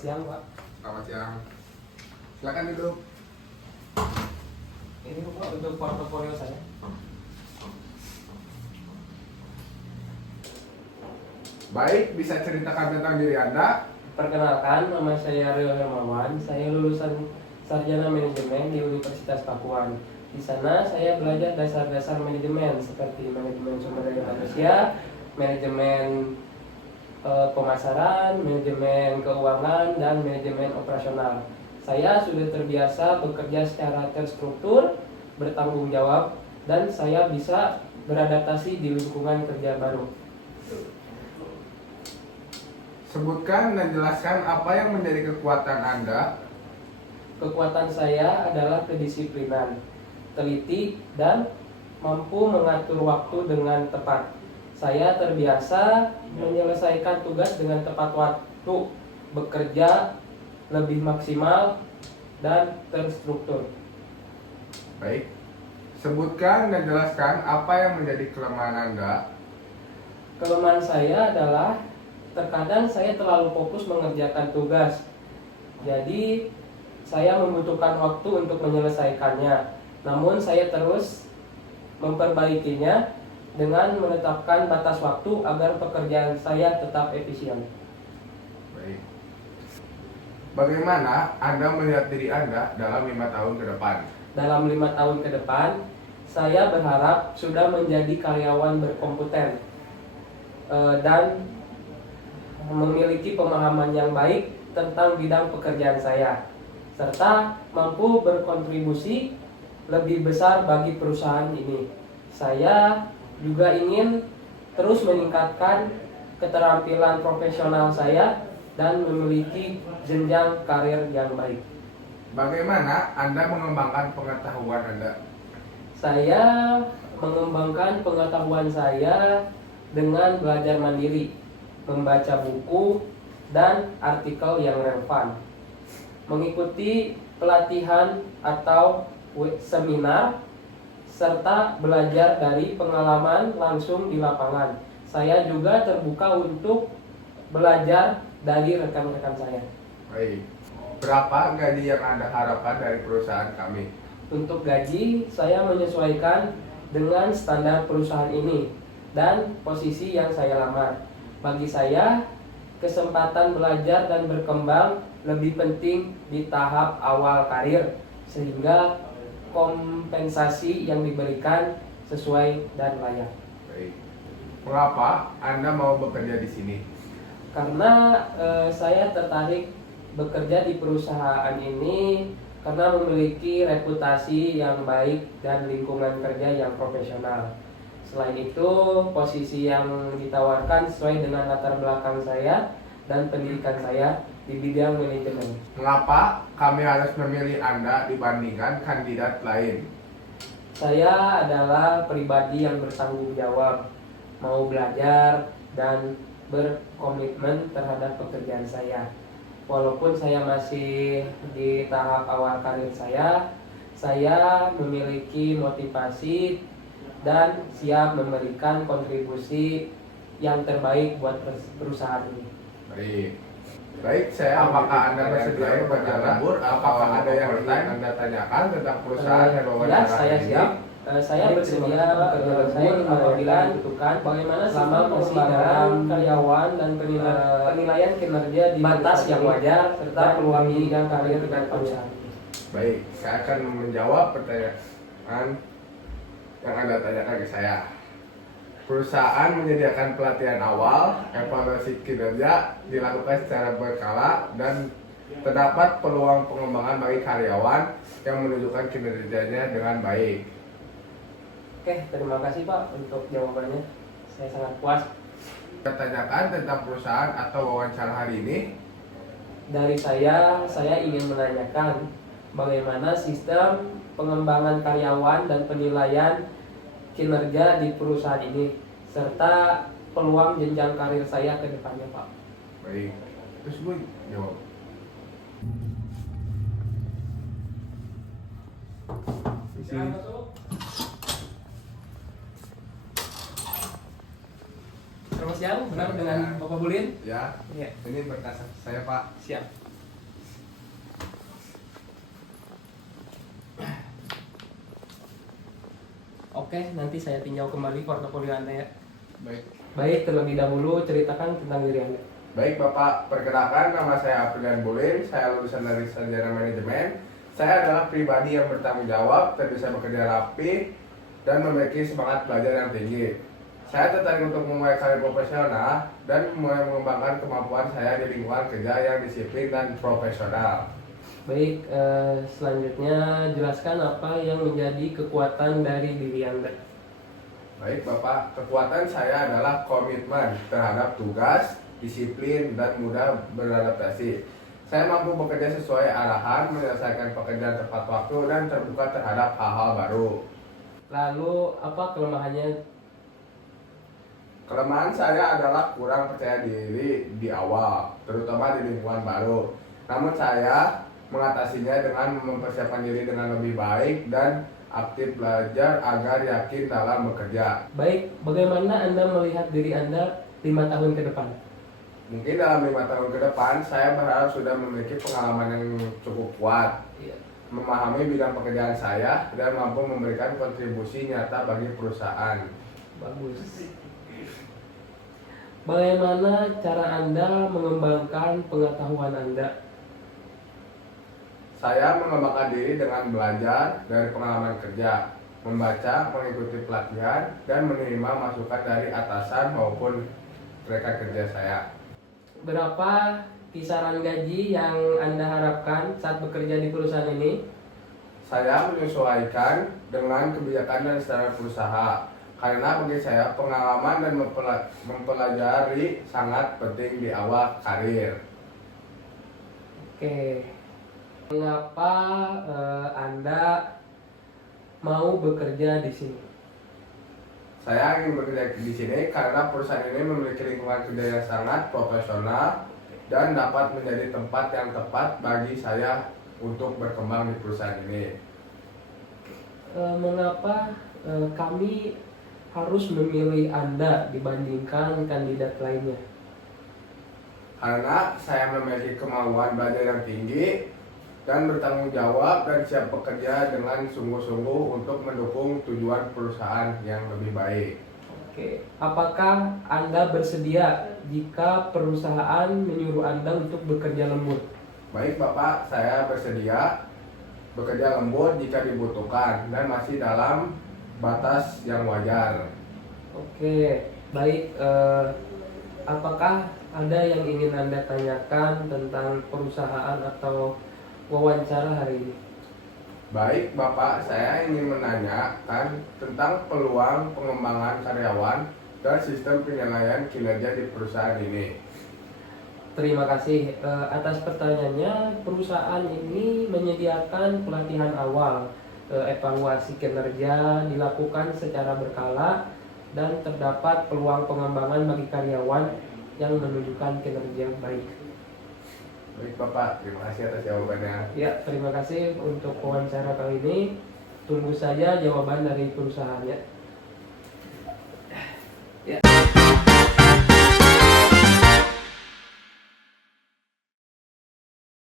siang, Pak. Selamat siang. Silakan duduk. Ini Pak untuk portofolio saya. Baik, bisa ceritakan tentang diri Anda? Perkenalkan, nama saya Rio Hermawan. Saya lulusan Sarjana Manajemen di Universitas Pakuan. Di sana saya belajar dasar-dasar manajemen seperti manajemen sumber daya manusia, manajemen pemasaran, manajemen keuangan, dan manajemen operasional. Saya sudah terbiasa bekerja secara terstruktur, bertanggung jawab, dan saya bisa beradaptasi di lingkungan kerja baru. Sebutkan dan jelaskan apa yang menjadi kekuatan Anda. Kekuatan saya adalah kedisiplinan, teliti, dan mampu mengatur waktu dengan tepat. Saya terbiasa menyelesaikan tugas dengan tepat waktu, bekerja lebih maksimal, dan terstruktur. Baik. Sebutkan dan jelaskan apa yang menjadi kelemahan Anda. Kelemahan saya adalah terkadang saya terlalu fokus mengerjakan tugas. Jadi saya membutuhkan waktu untuk menyelesaikannya. Namun saya terus memperbaikinya dengan menetapkan batas waktu agar pekerjaan saya tetap efisien. Baik. Bagaimana Anda melihat diri Anda dalam 5 tahun ke depan? Dalam 5 tahun ke depan, saya berharap sudah menjadi karyawan berkompeten dan memiliki pemahaman yang baik tentang bidang pekerjaan saya, serta mampu berkontribusi lebih besar bagi perusahaan ini. Saya juga ingin terus meningkatkan keterampilan profesional saya dan memiliki jenjang karir yang baik. Bagaimana Anda mengembangkan pengetahuan Anda? Saya mengembangkan pengetahuan saya dengan belajar mandiri, membaca buku dan artikel yang relevan, mengikuti pelatihan atau seminar, serta belajar dari pengalaman langsung di lapangan. Saya juga terbuka untuk belajar dari rekan-rekan saya. Baik. Berapa gaji yang Anda harapkan dari perusahaan kami? Untuk gaji, saya menyesuaikan dengan standar perusahaan ini dan posisi yang saya lamar. Bagi saya, kesempatan belajar dan berkembang lebih penting di tahap awal karir, sehingga kompensasi yang diberikan sesuai dan layak. Baik. Mengapa Anda mau bekerja di sini? Karena saya tertarik bekerja di perusahaan ini karena memiliki reputasi yang baik dan lingkungan kerja yang profesional. Selain itu, posisi yang ditawarkan sesuai dengan latar belakang saya dan pendidikan saya di bidang manajemen. Mengapa kami harus memilih Anda dibandingkan kandidat lain? Saya adalah pribadi yang bertanggung jawab, mau belajar, dan berkomitmen terhadap pekerjaan saya. Walaupun saya masih di tahap awal karir saya memiliki motivasi dan siap memberikan kontribusi yang terbaik buat perusahaan ini. Baik. Baik, apakah Anda bersedia berbicara? Apakah ada yang ingin Anda tanyakan tentang perusahaan dan wawancara Ya, saya ini? siap. Saya bersedia bekerja lembur apabila dibutuhkan. Bagaimana selama masih dalam karyawan dan penilaian kinerja di batas yang wajar serta peluang bidang karir dengan perusahaan. Baik, saya akan menjawab pertanyaan yang Anda tanyakan ke saya. Perusahaan menyediakan pelatihan awal, evaluasi kinerja dilakukan secara berkala, dan terdapat peluang pengembangan bagi karyawan yang menunjukkan kinerjanya dengan baik. Oke, terima kasih Pak untuk jawabannya. Saya sangat puas. Kita tanyakan tentang perusahaan atau wawancara hari ini. Dari saya ingin menanyakan bagaimana sistem pengembangan karyawan dan penilaian kinerja di perusahaan ini, serta peluang jenjang karir saya ke depannya, Pak. Baik, terus gue jawab. Selamat siang, benar dengan Bapak Bulin? Ya, Iya. ini berkas saya Pak. Siap. Oke, nanti saya tinjau kembali portofolio Anda ya. Baik. Baik, terlebih dahulu ceritakan tentang diri Anda. Baik Bapak, perkenalkan nama saya Aprilian Bulim, saya lulusan dari Sarjana Manajemen. Saya adalah pribadi yang bertanggung jawab, terbiasa bekerja rapi, dan memiliki semangat belajar yang tinggi. Saya tertarik untuk memulai karir profesional dan mulai mengembangkan kemampuan saya di lingkungan kerja yang disiplin dan profesional. Baik, selanjutnya jelaskan apa yang menjadi kekuatan dari diri Anda. Baik Bapak, kekuatan saya adalah komitmen terhadap tugas, disiplin, dan mudah beradaptasi. Saya mampu bekerja sesuai arahan, menyelesaikan pekerjaan tepat waktu, dan terbuka terhadap hal-hal baru. Lalu, apa kelemahannya? Kelemahan saya adalah kurang percaya diri di awal, terutama di lingkungan baru. Namun saya mengatasinya dengan mempersiapkan diri dengan lebih baik dan aktif belajar agar yakin dalam bekerja. Baik, bagaimana Anda melihat diri Anda 5 tahun ke depan? Mungkin dalam 5 tahun ke depan, saya berharap sudah memiliki pengalaman yang cukup kuat, Iya. memahami bidang pekerjaan saya, dan mampu memberikan kontribusi nyata bagi perusahaan. Bagus. Bagaimana cara Anda mengembangkan pengetahuan Anda? Saya mengembangkan diri dengan belajar dari pengalaman kerja, membaca, mengikuti pelatihan, dan menerima masukan dari atasan maupun rekan kerja saya. Berapa kisaran gaji yang Anda harapkan saat bekerja di perusahaan ini? Saya menyesuaikan dengan kebijakan dan standar usaha, karena bagi saya pengalaman dan mempelajari sangat penting di awal karir. Oke. Mengapa Anda mau bekerja di sini? Saya ingin bekerja di sini karena perusahaan ini memiliki lingkungan kerja yang sangat profesional dan dapat menjadi tempat yang tepat bagi saya untuk berkembang di perusahaan ini. Mengapa kami harus memilih Anda dibandingkan kandidat lainnya? Karena saya memiliki kemauan belajar yang tinggi dan bertanggung jawab dan siap bekerja dengan sungguh-sungguh untuk mendukung tujuan perusahaan yang lebih baik. Oke, apakah Anda bersedia jika perusahaan menyuruh Anda untuk bekerja lembur? Baik Bapak, saya bersedia bekerja lembur jika dibutuhkan dan masih dalam batas yang wajar. Oke, baik. Apakah ada yang ingin Anda tanyakan tentang perusahaan atau wawancara hari ini? Baik Bapak, saya ingin menanyakan tentang peluang pengembangan karyawan dan sistem penilaian kinerja di perusahaan ini. Terima kasih atas pertanyaannya. Perusahaan ini menyediakan pelatihan awal, evaluasi kinerja dilakukan secara berkala, dan terdapat peluang pengembangan bagi karyawan yang menunjukkan kinerja baik. Baik Bapak, terima kasih atas jawabannya. Ya, terima kasih untuk wawancara kali ini. Tunggu saja jawaban dari perusahaannya.